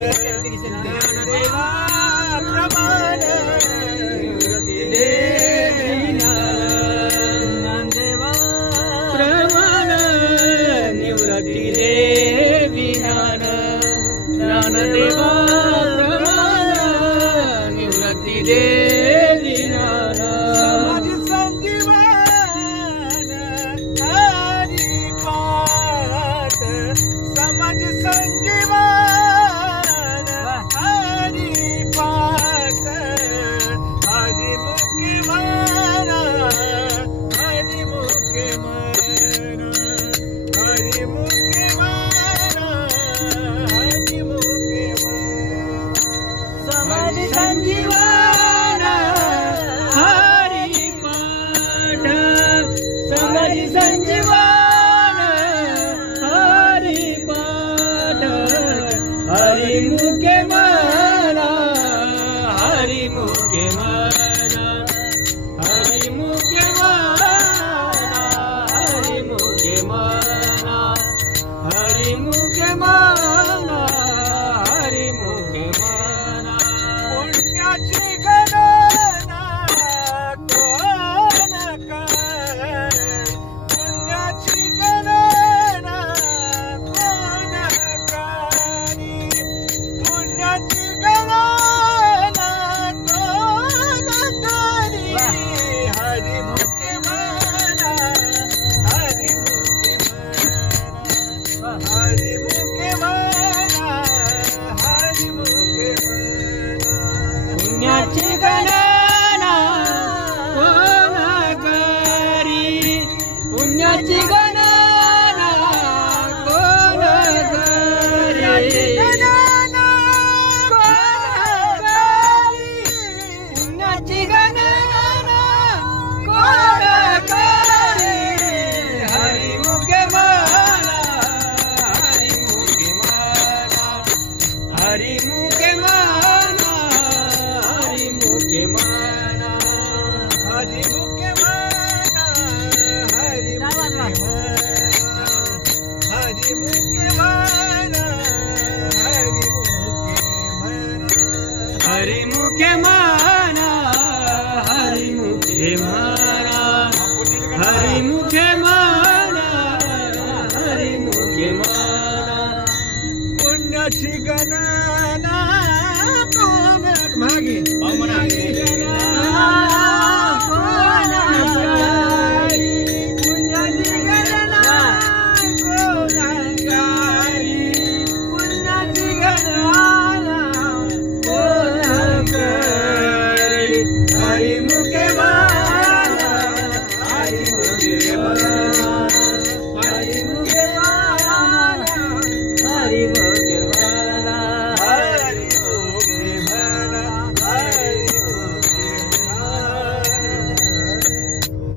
ज्ञानदेवा प्रमाण निवृत्तीले ज्ञानदेवा प्रमाण निवृत्तीले विज्ञान ज्ञानदेवा प्रमाण निवृत्तीले विज्ञान समाज संजीवन हरिपाठ समाज संजीवन संजीवन हरिपाठ समाज संजीवन हरिपाठ हरिमुखे मना हरिमुखे मना हरिमुखे मना हरिमुखे मना हरिमुखे मना हरिमुखे मना पुण्याची गणना कोण कर पुण्याची गणना कोण करी पुण्याची गणना कोण करी हरिमुखे मना हरिमुखे मना हरिमुखे मना हरिमुखे मना पुण्याची गणना कोण करी पुण्याची गणना कोण करी गणना कोण करी पुण्याची गणना कोण करी हरिमुखे मना हरिमुखे मना हरिमुखे मना हरिमुखे मना हरिमुखे मना हरिमुखे मना हरिमुखे मना हरिमुखे मना हरिमुखे मना हरिमुखे मना पुण्याची गणना